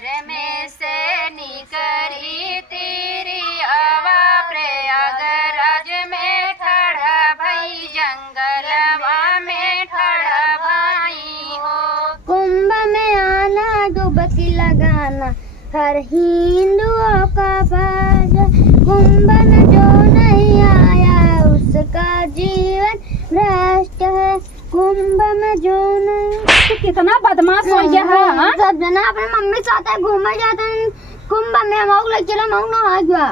घर में से निकली तेरी आवा प्रयागराज में ठड़ा भई जंगलवा में ठड़ा भाई हो। कुंभ में आना डुबकी लगाना हर हिंदुओं का फर्ज। कुंभ में जो नहीं आया उसका जीवन भ्रष्ट है। कुंभ में जो नहीं कितना बदमाश हो गया है। सब जना अपने मम्मी साथ घूमे जाते हैं कुंभ में हम लोग चला मऊ ना आ गया।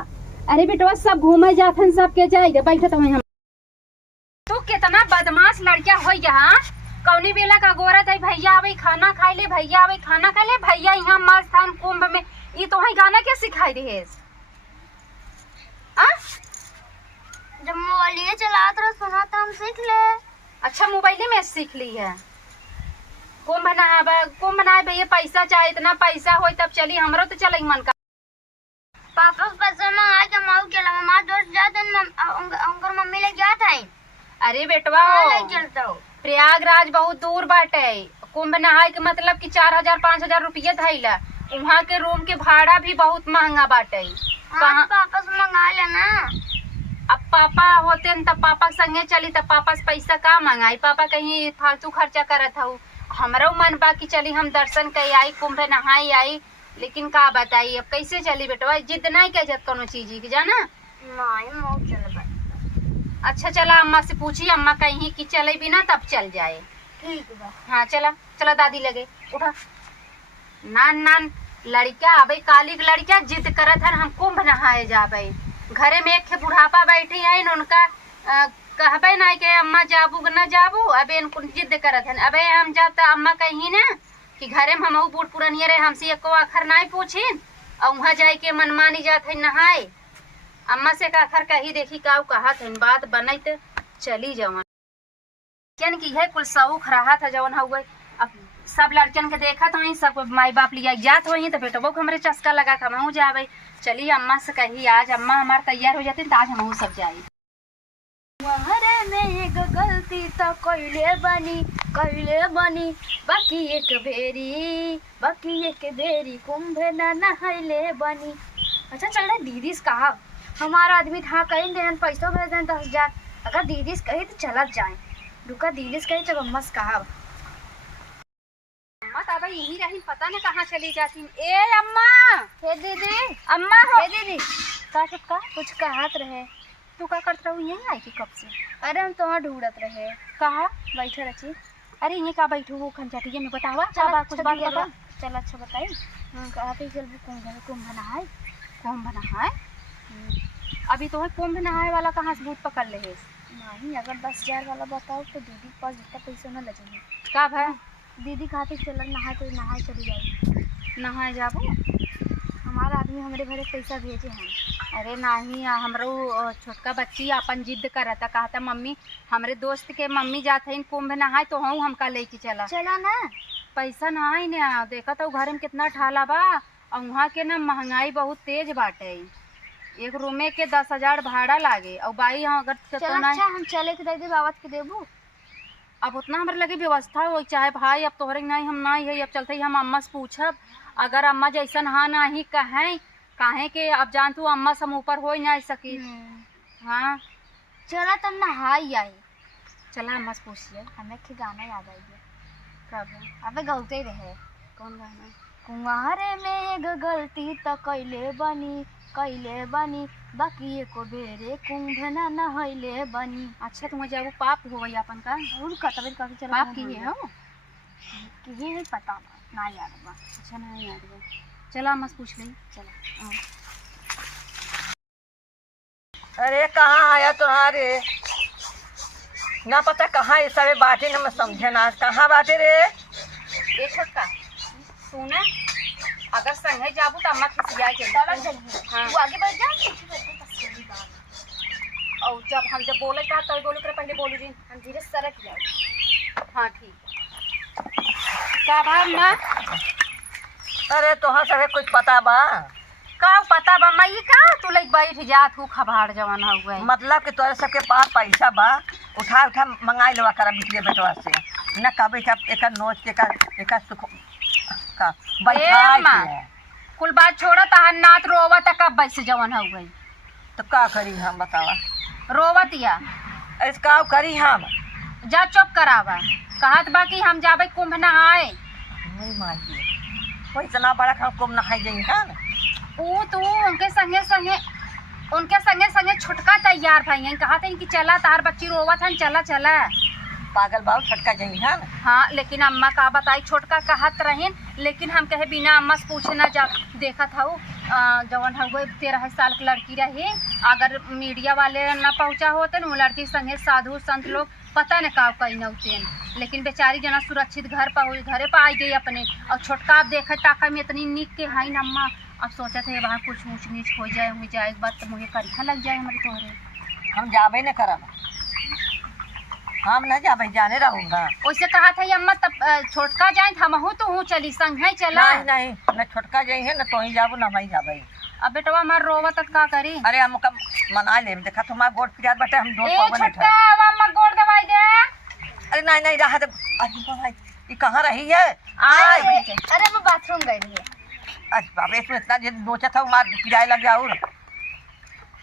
अरे बेटवा सब घूमे जाते हैं सब के जाएगा बैठे तो हम। तू कितना बदमाश लड़का हो गया। कौनी बेला का गोरा था भैया आवे खाना खाए ले भैया आवे खाना खाए ले भैया यहाँ मस्त था कुंभ में। ये तो वही गाना क्या सिखाई रहे जब मोबाइल चला तो सुना तो हम सीख ले। अच्छा मोबाइल में सीख ली है। कुंभ नहाए भैया पैसा चाहे इतना पैसा हो तब चली हमरो तो चले मन का। पापा पैसा मंगा के मऊ चला हमारे दोस्त जाते उनकर मम्मी ले गया था। अरे बेटवा प्रयागराज बहुत दूर बाटे। कुंभ नहाए के मतलब कि 4000-5000 रुपया धैला। वहाँ के रूम के भाड़ा भी बहुत महंगा बाटे। पापा से मंगा लेना। अब पापा होते न तब पापा संगे चली तब पापा से पैसा का मंगाई। पापा कहीं फालतू खर्चा करत हूँ। हमारा मन बा कि चली हम दर्शन कर आई कुंभ नहाई आई। लेकिन का बताई अब कैसे चली बेटवा। जिद नहीं कह जत कोनो चीज की जाना नहीं चल। अच्छा चला अम्मा से पूछी अम्मा कहीं कि चले बिना तब चल जाए। ठीक है। हाँ चला चला दादी लगे उठा। नान नान लड़का अबे काली लड़का जिद करत है हम कुंभ नहाए जाबे। घरे में एक बुढ़ापा बैठी है उनका कहबे ना कि अम्मा जाबू न जाबू। अबे इनको जिद करत है। अबे हम जाता अम्मा कहीं ना कि घरे में हम बूढ़ पुरानिया रहे हमसे एको आखर नहीं पूछिन और वहाँ जाए के मनमानी जात है नहाए। अम्मा से का आखर कही देखी का कहत है बात बनत चली जवन क्या कि है कुल शौक रहा था जवन हुए। अब सब लड़कन के देखत वही सब माई बाप लिया जात वही तो बेटो को हमरे चस्का लगा था महू जावे। चलिए अम्मा से कही आज अम्मा हमार तैयार हो जाते तो आज हम सब जाए। में एक गलती तो कैले बनी बाकी एक बेरी कुंभ न नहले बनी। अच्छा चल रहा दीदी से कहा हमारा आदमी था कहीं देन पैसा भेज दें 10,000। अगर दीदी से कही तो चलत जाए। रुका दीदी से कही तब अम्मा से कहा अम्मा तब यही रही पता न कहाँ चली जाती। ए अम्मा हे दीदी अम्मा हो हे दीदी का सबका कुछ कहत रहे। तू का करत रहू यही आई कि कब से। अरे हम तो ढूंढत रहे कहा बैठे रची। अरे ये का बैठू वो खंचाटिया में बतावा कुछ बात बता। चल अच्छा बताई। कहा चल कुंभ नहाए कुंभ नहाए। अभी तो कुंभ नहाए वाला कहाँ से भूत पकड़ ले है। नहीं अगर 10,000 वाला बताओ तो दीदी के पास इतना पैसा न लगेंगे। का भाई दीदी कहते चल नहाए तो नहाए चली जाएगी। नहाए जाबो हमारा आदमी हमारे घरे पैसा भेजे हैं। अरे नहीं हमरो छोटका बच्ची अपन जिद करता कहता मम्मी हमरे दोस्त के मम्मी जाते हैं कुंभ नहाए तो हूँ हमका लेके चला ना पैसा नहाए ना देखा तो घर में कितना ठाला बा और वहाँ के ना महंगाई बहुत तेज बाटे। एक रूमे के 10,000 भाड़ा लागे और बाई अगर अच्छा हम चले के दे बाबा के देबू। अब उतना हमारे लगे व्यवस्था हो चाहे भाई अब तोहरे नहीं हम नहीं है। अब चलते ही हम अम्मा से पूछब अगर अम्मा जैसन हाँ नहीं कहें काहे के अब जान तू अम्मा से हम ऊपर हो नहीं सकी। हाँ चला तब नहाई आई। चला अम्मा से पूछिए हमें के गाना याद आई है। कब अबे गलते रहे कौन गाना। कुंवारे में एक गलती तो कैले बनी बाकी एको बेरे कुंभ न नहले बनी। अच्छा तुम्हें जब पाप हो गई अपन का उनका तबियत काफी चला पाप की है हो कि ये पता ना याद बा। अच्छा नहीं याद बा चला अम्मा से पूछ ली चला। अरे कहाँ आया तुम्हारे ना पता कहाँ ये सारे बाटे ना मैं समझे ना कहाँ बाटे रे। एक छोटका सुना अगर संगे जाबू तो अम्मा खिसिया के हाँ वो आगे बढ़ जा। और जब बोले था तो बोले करे पहले बोली जी हम धीरे सरक जाए। हाँ ठीक क्या भाई माँ। अरे तुहाँ सके कुछ पता बा का पता बा मई का तू लग बैठ जात हूँ खबार जवान हुआ मतलब कि तोरे सबके पास पैसा बा उठा मंगाई लेवा करा बिजली बेटवा से न कभी का एक नोच के का सुख का बैठा कुल बात छोड़ा तहार नात रोवत कब बैसे जवन हो गई तो का करी हम बतावा? रोवत या ऐसे का करी हम? जा चुप करावा कहत बा कि हम जाबे कुंभ नहाए। नहीं मानिए कोई इतना बड़ा हम कुम नहाई गई है ना। ऊ तू उनके संगे संगे छुटका तैयार भई कहत कि चला तार बच्ची रोवत हन चला चला। पागल बाबू छटका गई है ना। हाँ लेकिन अम्मा का बताई छोटका कहत रहीन लेकिन हम कहे बिना अम्मा से पूछना जा देखत हूँ जवन हो गई 13 साल की लड़की रही अगर मीडिया वाले न पहुँचा होते न लड़की संगे साधु संत लोग पता न का कहीं नौतेन लेकिन बेचारी जना सुरक्षित घरे पर आई गई अपने और छोटका आप देखे ताका में इतनी नीक के हाई अम्मा अब सोचा थे वहाँ कुछ ऊँच नीच हो जाए हुई जाए बात तो मुझे करीखा लग जाए हमारे तोहरे। हम जाबे न करब हम न जाबे जाने रहूँगा। वैसे कहा था अम्मा तब छोटका जाए हम हूँ तो हूँ चली संग है चला। नहीं न छोटका जाई है न तो ही जाबू न मैं जाबे। अब बेटवा हमार रोवा तक का करी? अरे हम मना ले देखा तुम्हारा गोड़ पिटात बटे हम दो छोटका अम्मा गोड़ दवाई दे। अरे नहीं रहा भाई ये कहाँ रही है? अरे मैं बाथरूम गई रही। अच्छा बाप रे इसमें इतना नोचा था मार पिराए लग गया। और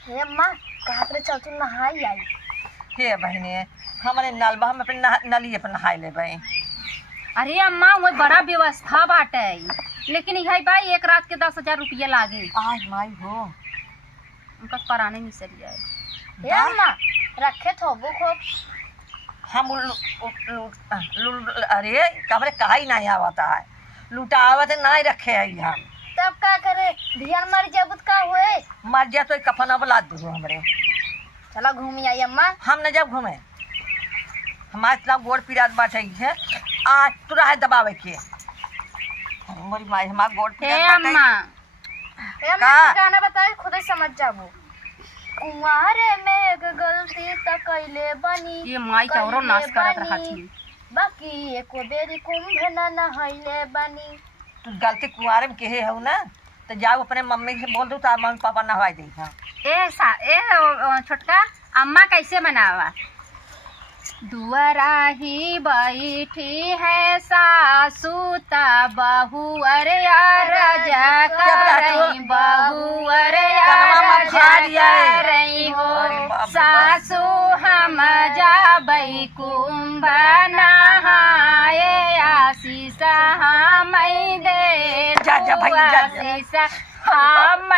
हे अम्मा कहा रे चल तू नहाई आई। हे बहने हमारे नलबा हम अपने नली पर नहाई ले भाई। अरे अम्मा वो बड़ा व्यवस्था बाटे लेकिन यही भाई एक रात के 10,000 रुपया लागे। आज माई हो उनका पराने नहीं सर जाए। हे अम्मा रखे थोबो खूब हम अरे कमरे कहा ही नहीं आवता है लुटावत नहीं रखे है हम। तब का करे धियान मर जाबुत का हुए? मर जा तो कफन अब लाद दो हमरे। चला घूमी आई अम्मा। हम न जब घूमे हमारे इतना गोड़ पिरात बाटे है आज तू रहा दबावे के हमारी माई हमारा गोड़ पिरात बाटे। हे अम्मा गाना बताए खुद ही समझ जाबो। कुंवारे में एक गलती त कइले बनी ये माई का औरो नाश करत रहा थी बाकी एको बेरी कुंभ न नहाइले बनी। तू गलती कुआरे में कहे हो ना तो जाओ अपने मम्मी से बोल दो तो मम्मी पापा नहवाई दी। ए छोटका अम्मा कैसे बनावा? दुआरा ही बैठी है सासू ता बहू अरे राजा करई बहू अरे राजा करई हो सासू हम जाबई कुंभ नहाए आशीष हम दे आशीष हम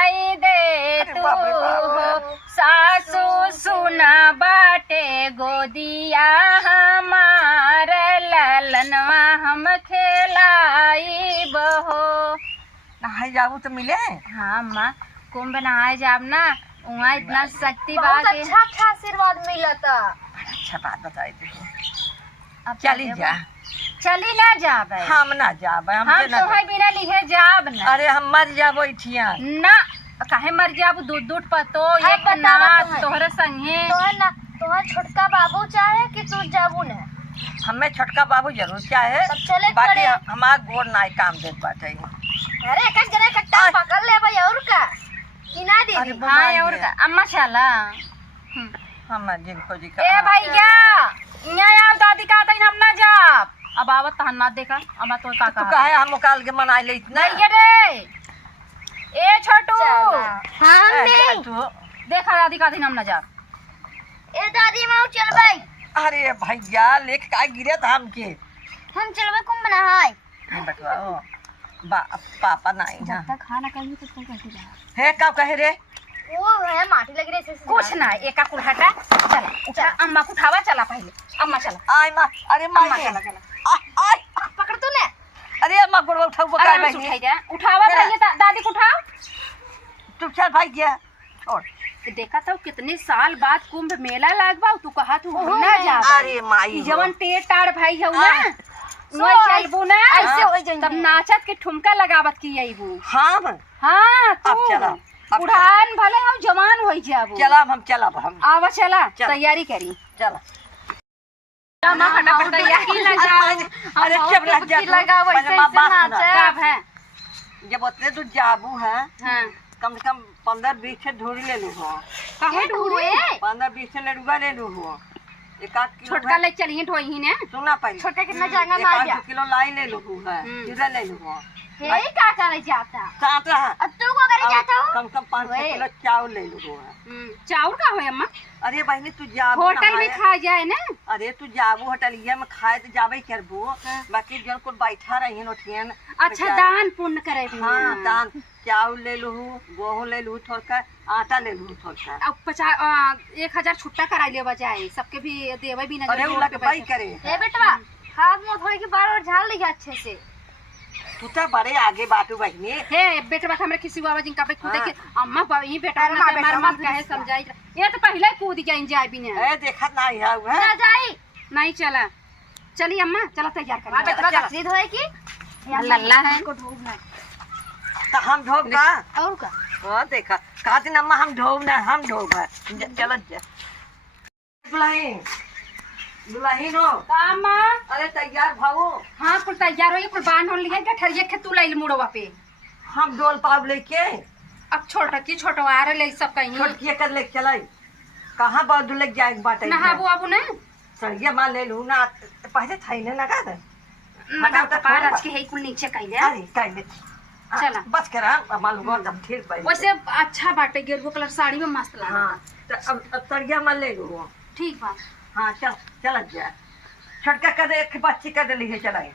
दे तू हो सासू सुना बाटे गोदिया हमार ललनवा हम खेलाई बहो। नहाई जाबू तो मिले। हाँ अम्मा कुंभ नहाए जाब ना वहाँ इतना शक्ति बहुत अच्छा आशीर्वाद मिलता। अच्छा बात बताई थी। अब चली ना जाब हम ना जाब हम तो बिना लिहे जाब ना। अरे हम मर जाबो इठिया ना काहे मर जाब दूध पतो एक नाथ तोहरे संगे तोहर छोटका बाबू चाहे कि तू जाबू न? हमें छोटका बाबू जरूर चाहे बाकी हमार गोड़ नाई काम देत बाटे। अरे एक जरे कट्टा पकड़ ले भाई और का किना दीदी। हां और का अम्मा चला हम जिनको जी का ए भैया यहाँ दादी का तइन हम ना जाब अब आवत तहन ना देखा अब तो का तू काहे हम काल के मनाई ले इतना रे ए छोटू। हां नहीं देखा दादी का दिन हम ना जा। ए दादी मैं चल भाई। अरे भैया लेक का गिरे था हमके हम चलबे कुंभ नहाए। नहीं बटवाओ पापा नहीं हां तक खाना कहीं तो कैसे जा है का कहे रे वो है माटी लग रही है कुछ ना एका कुल हटा चला उठा अम्मा को उठावा चला पहले अम्मा चला आई मां अरे मां चला चला आई पकड़ तू ने। अरे अम्मा गोड़ उठाओ बका भाई उठावा भैया दादी को उठाओ तू चल भाई गया छोड़ देखा था कितने साल बाद कुंभ मेला लगवा तू कहा तू ना जा। अरे माई जवन टेटाड़ भाई है ना वो चलबू ना ऐसे हो जाएंगे तब नाचत के ठुमका लगावत की आईबू। हां हां अब चला बुढ़ान भले हम जवान होई जाबू। चला हम चला हम आवा चला तैयारी करी चला ना फटाफट तैयारी लगा। अरे चल रह जा लगा वैसे नाचब है जब उतने तू जाबू है हां कम से कम 15-20 से ढूंढ ले लू हो। काहे ढूंढे 15-20 से लड़ुआ ले लू हो। एक आध किलो छोटका ले चलिए ढोई ही ने सुना पहले छोटा कितना जाएगा मार जा 1 किलो लाई ले लू है जीरा ले लू हो हे का करे जाता साथ है अब तू को करे जाता हो कम कम 5 किलो चावल ले लो चाउर का हो अम्मा अरे बहनी तू जाबो होटल में खा जाए ना अरे तू जाबो होटलिया में खाए तो जाबे करबो बाकी जन को बैठा रही नोठियन अच्छा दान पुण्य करे भी हाँ दान चावल ले लू गेहूं ले लू थोड़ा आटा ले लू थोड़ा अब 1000 छुट्टा करा ले बजाए सबके भी देवे भी ना अरे उला के भाई करे हे बेटवा हाथ मुंह धोए के बार झाड़ लिया अच्छे से तू तो बड़े आगे बाटू बहनी हे बेटा बात हमरा किसी बाबा जिनका पे कूदे के अम्मा ई बेटा ना मार मत कहे समझाई ये तो पहले कूद गई जाए भी ना ए देखत नहीं है वो ना जाई नहीं चला चलिए अम्मा चला तैयार कर बेटवा कचरी धोए की लल्ला है को ढोब ना तो हम ढोब का और का हां देखा कहती अम्मा हम ढोब ना हम ढोब चल जा दुल्हन हो का अम्मा अरे तैयार भावो हां कुल तैयार हो कुल बांध हो लिया गठरिया के तू लइल मुड़वा पे हम डोल पाव लेके अब छोटा की छोटवा रे ले सब कहीं छोटकिए कर ले चलाई कहां बाद लग जाए बाटे नहाबू आबू ना सड़िया मार ले लू ना पहले थाईने लगा दे मगा तो पार आज के है कुल नीचे कइले अरे काई चला बस करा मालूम जब ठीक पड़ी वैसे अच्छा बाटे गेरुआ कलर साड़ी में मस्त लगा हां तो अब सड़िया मार ले लू ठीक बा हाँ चल चल जा छटका कर दे एक बच्ची कर दे ली चलाई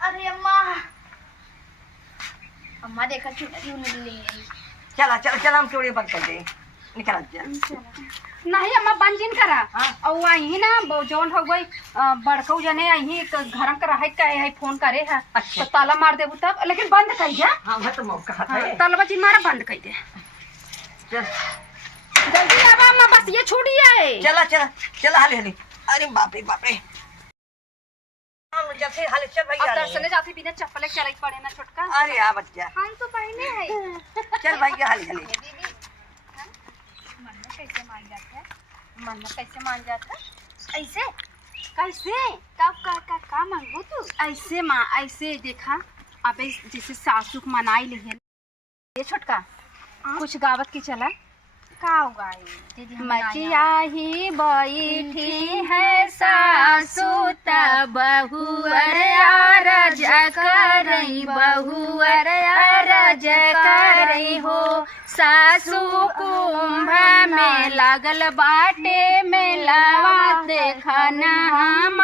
अरे अम्मा अम्मा देखा चुटकी उन्हें ले गई चला चल चल हम चोरी बंद कर दे निकल जा नहीं अम्मा बंजिन करा हाँ। और वही ना जौन हो गई बड़कऊ जने यही तो घर में रह के है फोन करे है अच्छा। तो ताला मार देबू तब लेकिन बंद कर दे हाँ मैं तो मौका है ताला बची मारा बंद कर दे चल जल्दी आवा अम्मा बस ये छूटी है चला चला चला हाले हाले अरे बाप रे हम जैसे हाले चल अब भैया दर्शने जाती बिना चप्पल के चले पड़े ना छोटका अरे आ बच्चा हम तो पहने हैं चल भैया हाले हाले दीदी मन में कैसे मान जाता है मन में कैसे मान जाता ऐसे कैसे कब का मांगू तू ऐसे माँ ऐसे देखा अबे जैसे सासू को मनाई ले ये छोटका कुछ गावत की चला का होगा दीदी मचिया ही बैठी है सासू बहू अरज करई बहू अरज करई हो सासू कुंभ में लागल बाटे में लावा देखना हम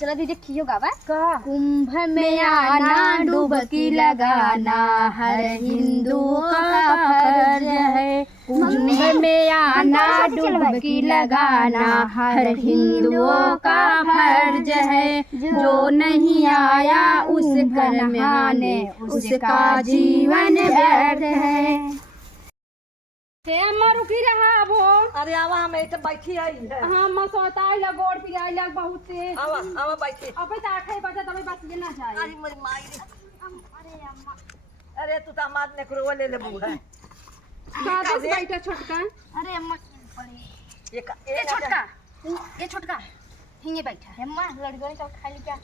चलो दीदी कियो गावा का कुंभ में आना डुबकी लगाना हर हिंदू का फर्ज है कुंभ में आना डुबकी लगाना हर हिंदुओं का फर्ज है जो नहीं आया उस घर में आने उसका जीवन व्यर्थ है अम्मा रुकी रहा अब हो अरे आवा हम ऐसे बैठी आई है हाँ अम्मा सोता है गोड़ पिराई लग बहुत से आवा आवा बैठी अबे तो 8 बजे तभी बस ये ना जाए अरे मेरी माई रे अरे अम्मा अरे तू तो हमार ने करो ले ले बूढ़ा हाँ बस बैठा छोटका अरे अम्मा पड़े ये छोटका ये छोटका हिंगे बैठा अम्मा लड़कों ने खाली क्या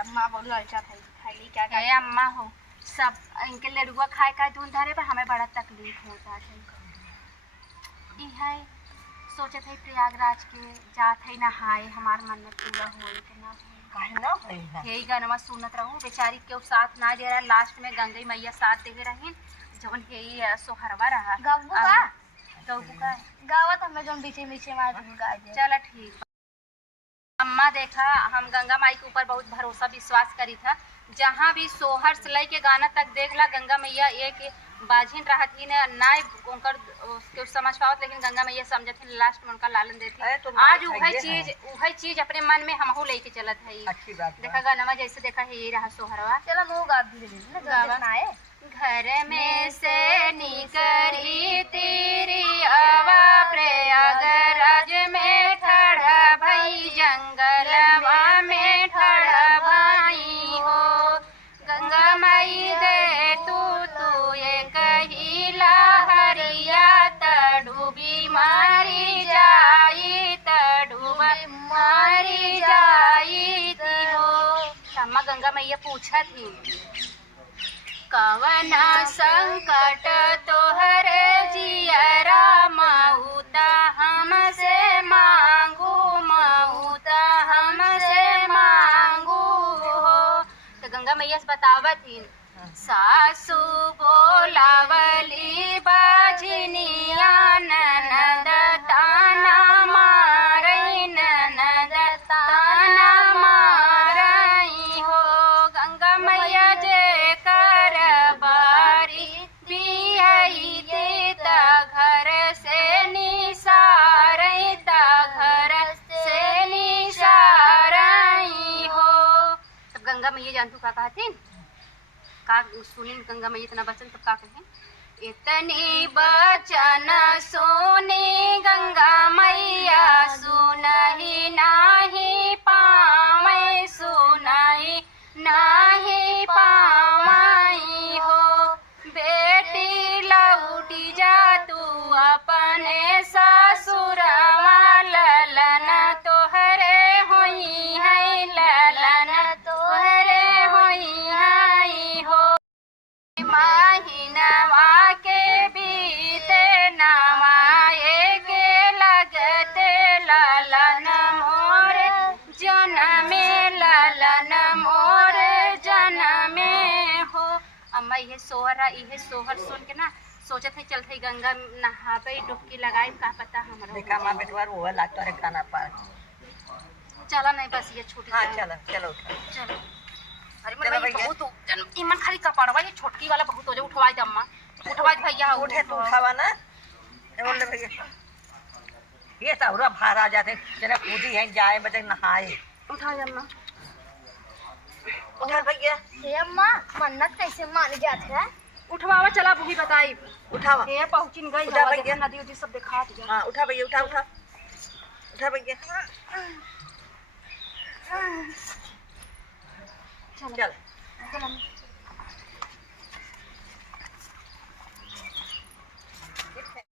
अम्मा बोलो अच्छा खाली क्या क्या अम्मा हो सब इनके लड़ुआ खाए खाए धुन धरे पर हमें बड़ा तकलीफ होता है है सोचत है प्रयागराज के जात है नहाए हमार मन में पूरा हो कि ना काहे ना होई है यही गाना सुनत रहूं बेचारी के साथ ना दे रहा लास्ट में गंगे मैया साथ दे रही जवन यही सोहरवा रहा गब्बू का गब्बू का गावत हमें जो बीचे मार गा दे चला ठीक अम्मा देखा हम गंगा माई के ऊपर बहुत भरोसा विश्वास करी था जहाँ भी सोहर से लई के गाना तक देख ला गंगा मैया एक बाझिन रहत ही ना उनकर उसके समझ पावत लेकिन गंगा मैया समझत ही लास्ट में उनका लालन देती तो आज वही चीज अपने मन में हमहू लेके चलत है अच्छी बात देखा गाना जैसे देखा है ये रहा सोहरवा चलो मुंह गा दे ना आए घर में से निकरी तेरी आवा प्रयागराज में ठड़ा भई जंगलवा में ठड़ा भाई हो गंगा माई दे तू ये कहिला हरिया तडूबी मारी जाई तडूब मारी जाई थी हो अम्मा गंगा मैया पूछा थी कवना संकट तोहरे जियरा माऊ ता हमसे मांगू मऊता हमसे मांगू हो। तो गंगा मैया से बतावत ही सासू बोलावली बाजनिया ननद ताना मारई ननद ताना मारई हो। गंगा मैया जे कर बारी पियई त घर से निसारई त घर से निसारई हो। तब गंगा मैया जानतू का कहतीन का सुनी गंगा मैया इतना बचन तब का कहें इतनी बचन सुनी गंगा मैया सुनही नाही पावै सुनही नाही पावई हो। बेटी लौटी जा तू अपने ससुरवा ललन तोहरे होई है ललन तोहरे होई है हो। महीनवा के बीते नवाए के लगते ललन मोर जनमे ललन मोर जनमे हो। अम्मा ये सोहर इहे सोहर सुन के ना सोचत है चलते गंगा नहाबे डुबकी लगाई का पता हमरा देखा मां बेटवा वो लागतो है खाना पर चला नहीं बस ये छूट हां गया। चलो चलो अरे चलो मैं भैया। बहुत इमन खाली कपड़वा ये छोटकी वाला बहुत हो जाए उठवाई दे अम्मा उठवाई दे भैया उठे तू उठावा ना ए बोल भैया ये ताउरा भारा जाते जरा कूदी है जाए बजे नहाए उठा दे अम्मा उठा भैया हे अम्मा मन्नत कैसे मान जात है? उठवावा चला बुही बताई उठावा ये पहुंचिन गई उठा हवा भैया। देखा नदी उदी सब दिखा दिया। हां उठा भैया उठा भैया चलो चल चल